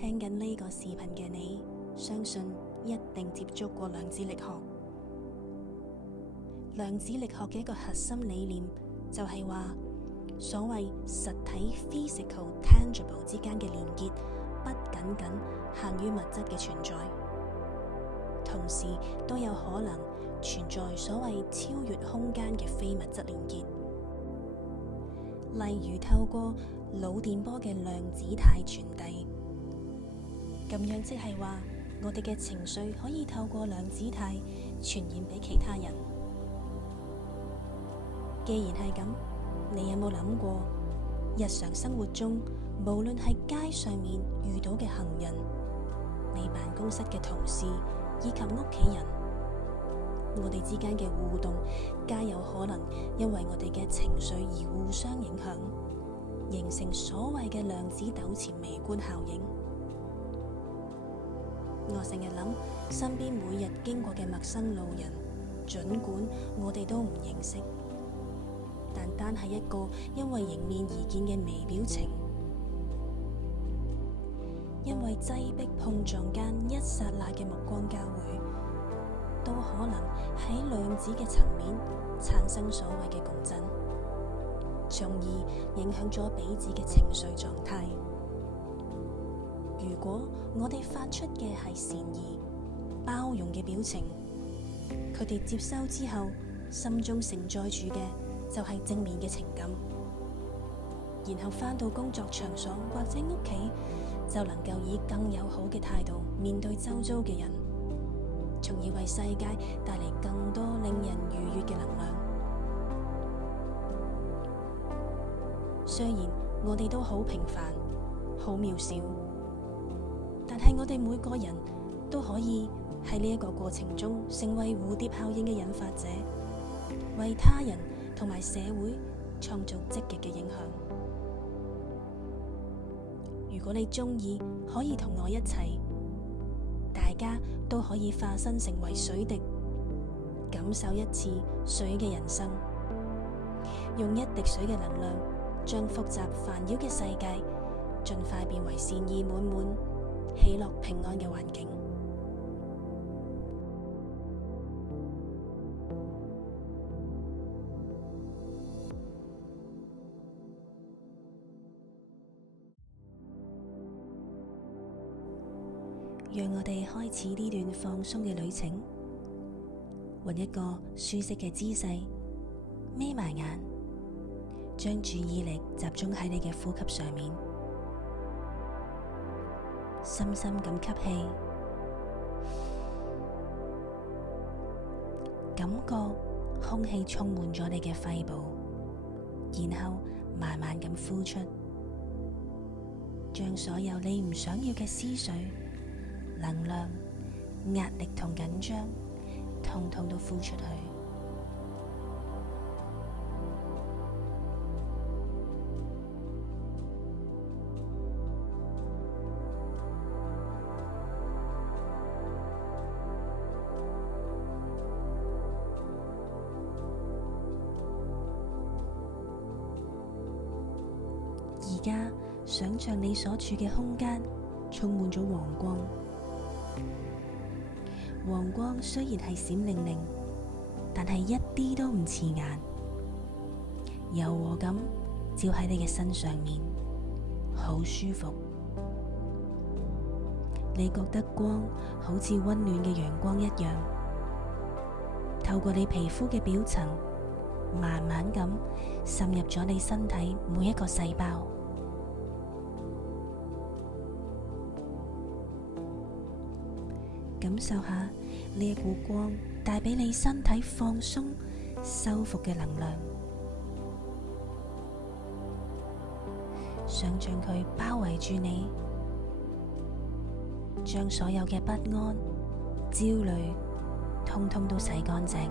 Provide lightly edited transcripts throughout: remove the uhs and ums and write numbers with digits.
聽緊呢個視頻嘅你，相信一定接觸過量子力學。量子力學嘅一個核心理念就係話，所謂實體 physical tangible 之間嘅連結，不僅僅限於物質嘅存在，同時都有可能存在所謂超越空間嘅非物質連結，例如透過腦電波嘅量子態傳遞。咁樣即係話，我哋嘅情緒可以透過量子態傳染俾其他人。既然係咁，你有冇諗過，日常生活中，無論係街上面遇到嘅行人，你辦公室嘅同事以及屋企人，我哋之間嘅互動，皆有可能因為我哋嘅情緒而互相影響，形成所謂嘅量子糾纏微觀效應。我成日諗，身邊每日經過嘅陌生路人，儘管我哋都唔認識，但單係一個因為迎面而見嘅微表情，因為擠迫碰撞間一剎那嘅目光交匯，都可能喺量子嘅層面產生所謂嘅共振，從而影響咗彼此嘅情緒狀態。如果我哋發出嘅係善意、包容嘅表情，佢哋接收之後，心中承載住嘅就係正面嘅情感，然後返到工作場所或者屋企，就能夠以更友好嘅態度面對周遭嘅人，從而為世界帶嚟更多令人愉悅嘅能量。雖然我哋都好平凡、好渺小，但係我哋每個人都可以喺呢一個過程中成為蝴蝶效應嘅引發者，為他人同埋社會創造積極嘅影響。如果你鍾意，可以同我一齊，大家都可以化身成為水滴，感受一次水嘅人生，用一滴水嘅能量，將複雜煩擾嘅世界盡快變為善意滿滿、喜樂平安嘅環境。讓我哋開始呢段放鬆嘅旅程，揾一個舒適嘅姿勢，眯埋眼，將注意力集中喺你嘅呼吸上面，深深咁吸氣，感覺空氣充滿咗你嘅肺部，然後慢慢咁呼出，將所有你唔想要嘅思緒、能量、壓力同緊張，統統都呼出去。而家想象你所處嘅空間充滿咗黃光。黃光雖然係閃靈靈，但係一啲都唔刺眼，柔和咁照喺你嘅身上面，好舒服。你覺得光好似溫暖嘅陽光一樣，透過你皮膚嘅表層，慢慢咁滲入咗你身體每一個細胞。感受下呢一股光帶俾你身體放鬆、修復嘅能量，想象佢包圍住你，將所有嘅不安、焦慮，通通都洗乾淨。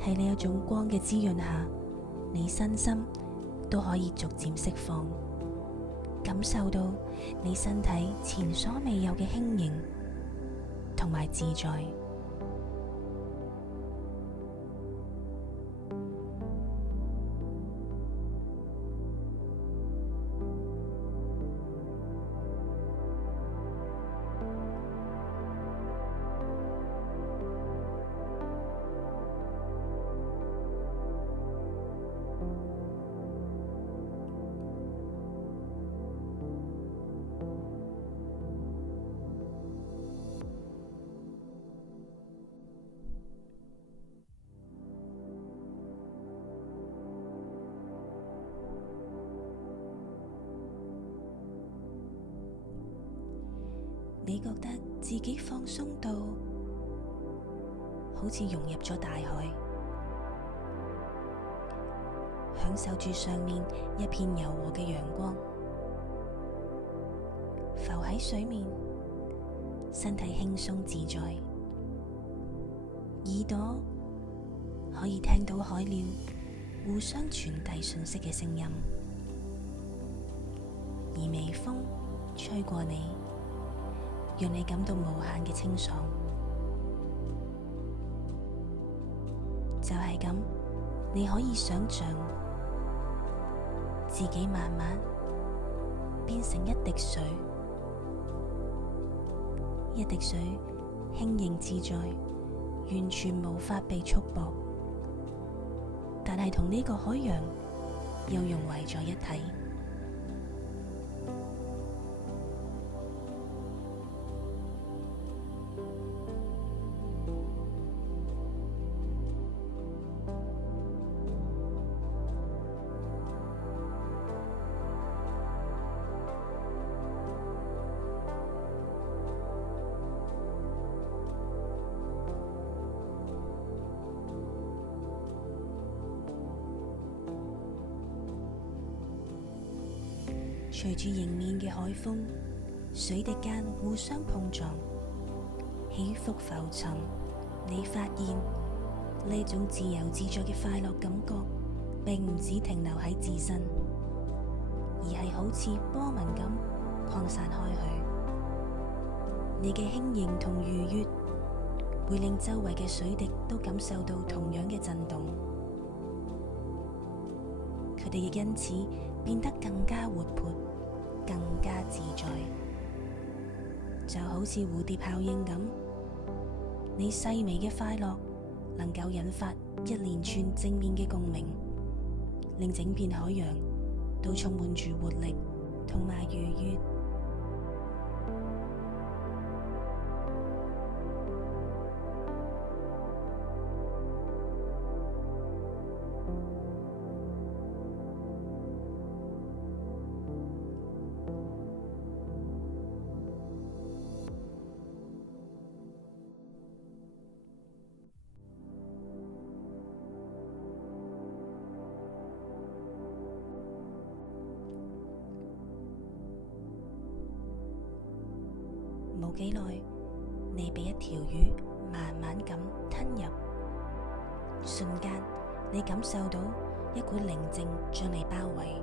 喺呢一種光嘅滋潤下，你身心都可以逐漸釋放，感受到你身體前所未有嘅輕盈同埋自在。覺得自己放鬆到好似融入咗大海，享受住上面一片柔和嘅陽光，浮喺水面，身體輕鬆自在，耳朵可以聽到海鳥互相傳遞訊息嘅聲音，而微風吹過你，讓你感到無限嘅清爽。就係咁，你可以想象自己慢慢變成一滴水，一滴水輕盈自在，完全無法被束縛，但係同呢個海洋又融為咗一體。隨住迎面嘅海風，水滴間互相碰撞，起伏浮沉，你發現呢種自由自在嘅快樂感覺，並唔只停留喺自身，而係好似波紋咁擴散開去。你嘅輕盈同愉悅，會令周圍嘅水滴都感受到同樣嘅震動，佢哋亦因此變得更加活潑，更加自在，就好似蝴蝶效應咁。你細微嘅快樂能夠引發一連串正面嘅共鳴，令整片海洋都充滿住活力同埋愉悅。冇幾耐，你被一條魚慢慢咁吞入，瞬間你感受到一股寧靜將你包圍，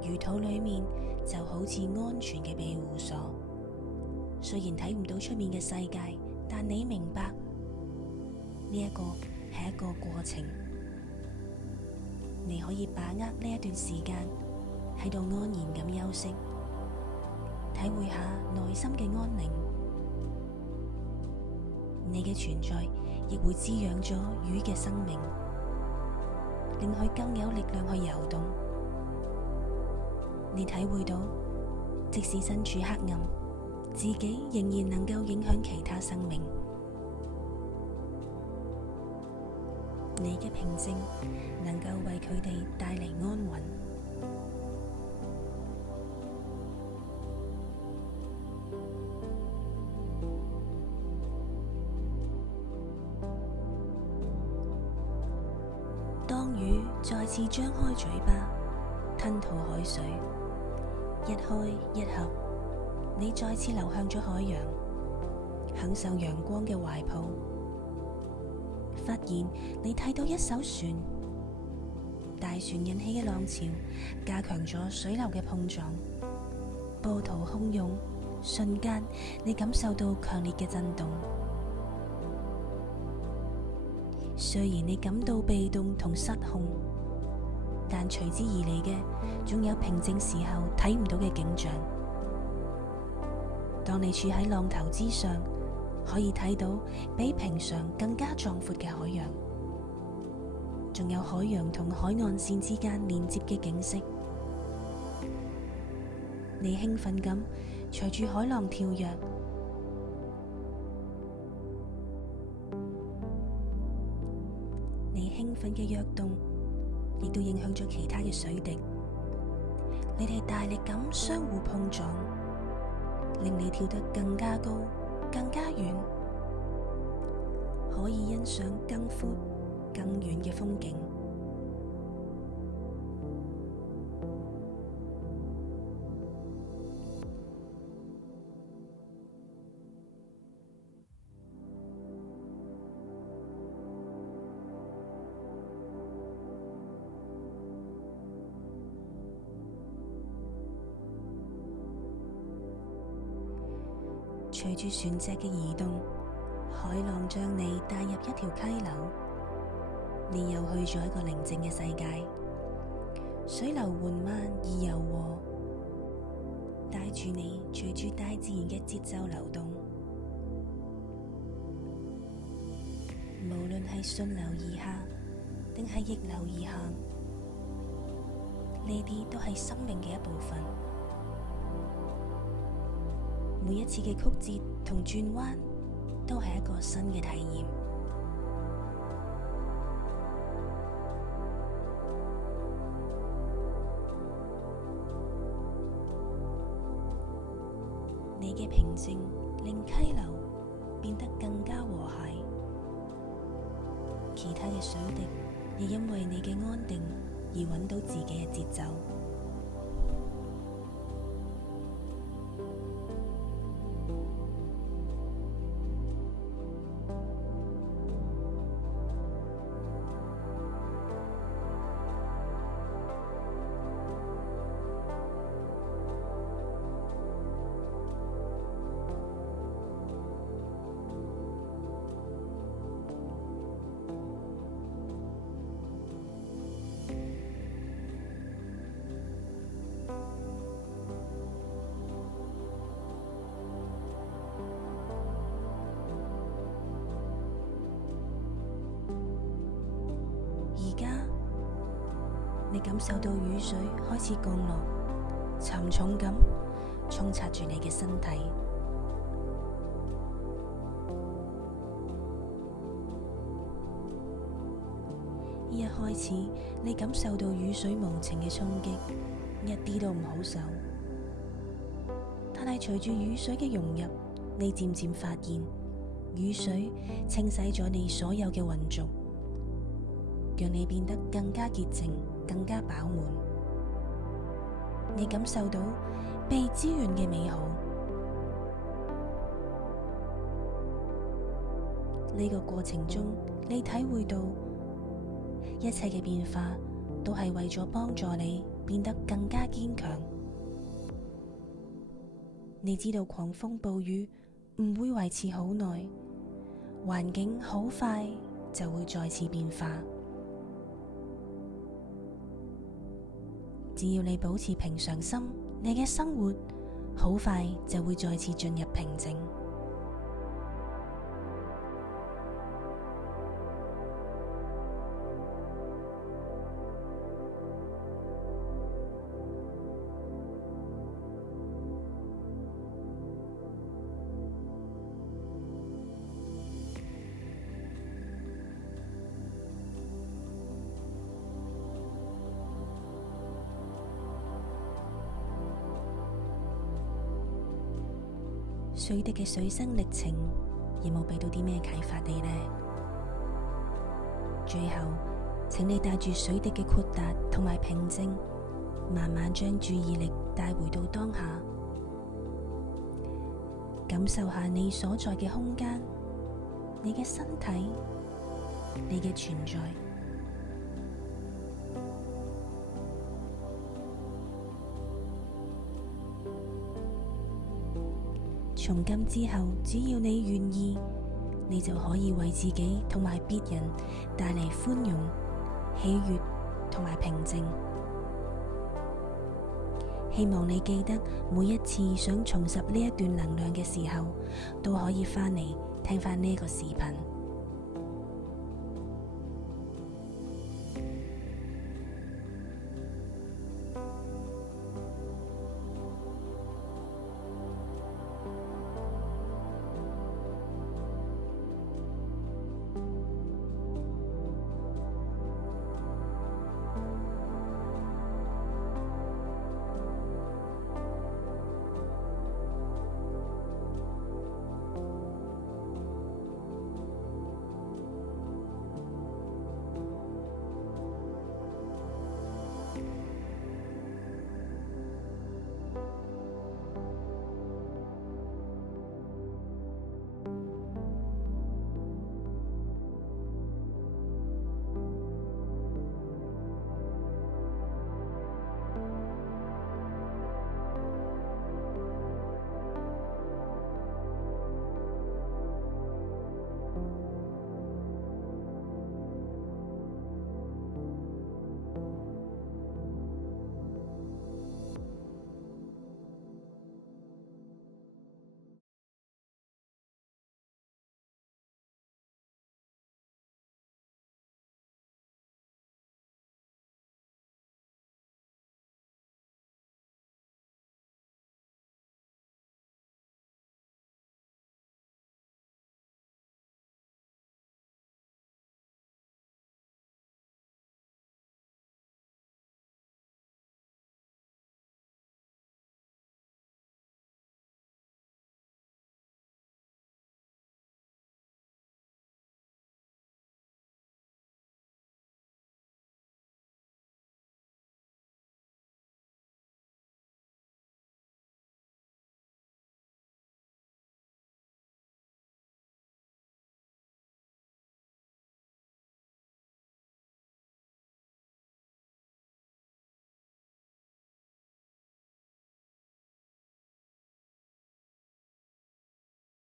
魚肚裏面就好似安全嘅庇護所。雖然睇唔到出面嘅世界，但你明白呢一個係一個過程，你可以把握呢一段時間喺度安然咁休息，體會下內心嘅安寧。你嘅存在亦會滋養咗魚嘅生命，令佢更有力量去游動。你體會到，即使身處黑暗，自己仍然能夠影響其他生命。你嘅平靜能夠為佢哋帶嚟安穩。當魚再次張開嘴巴，吞吐海水，一開一合，你再次流向咗海洋，享受陽光嘅懷抱。忽然，你睇到一艘船，大船引起嘅浪潮加強咗水流嘅碰撞，波濤洶湧，瞬間你感受到強烈嘅震動。雖然你感到被動同失控，但隨之而嚟嘅仲有平靜時候睇唔到嘅景象。當你處喺浪頭之上，可以睇到比平常更加壯闊嘅海洋，仲有海洋同海岸線之間連接嘅景色。你興奮咁隨住海浪跳躍，你興奮嘅躍動亦都影響咗其他嘅水滴，你哋大力咁相互碰撞，令你跳得更加高、更加遠，可以欣賞更闊、更遠嘅風景。隨住船隻嘅移動，海浪將你帶入一條溪流，你又去咗一個寧靜嘅世界。水流緩慢而柔和，帶住你隨住大自然嘅節奏流動。無論係順流而下，定係逆流而行，呢啲都係生命嘅一部分。每一次嘅曲折同轉彎，都係一個新嘅體驗。你嘅平靜令溪流變得更加和諧，其他嘅水滴亦因為你嘅安定而揾到自己嘅節奏。而家，你感受到雨水開始降落，沉重咁沖刷住你嘅身體。一開始，你感受到雨水無情嘅衝擊，一啲都唔好受。但係隨住雨水嘅融入，你漸漸發現，雨水清洗咗你所有嘅渾濁，讓你變得更加潔淨，更加飽滿。你感受到被滋潤嘅美好。呢個過程中，你體會到一切嘅變化都係為咗幫助你變得更加堅強。你知道狂風暴雨唔會維持好耐，環境好快就會再次變化。只要你保持平常心，你嘅生活好快就會再次進入平靜。水滴嘅水生歷程有冇俾到啲咩啟發你呢？最後，請你帶住水滴嘅豁達同埋平靜，慢慢將注意力帶回到當下，感受下你所在嘅空間，你嘅身體，你嘅存在。從今之後，只要你願意，你就可以為自己同埋別人帶嚟寬容、喜悅同埋平靜。希望你記得，每一次想重拾呢一段能量嘅時候，都可以返嚟聽返呢個視頻。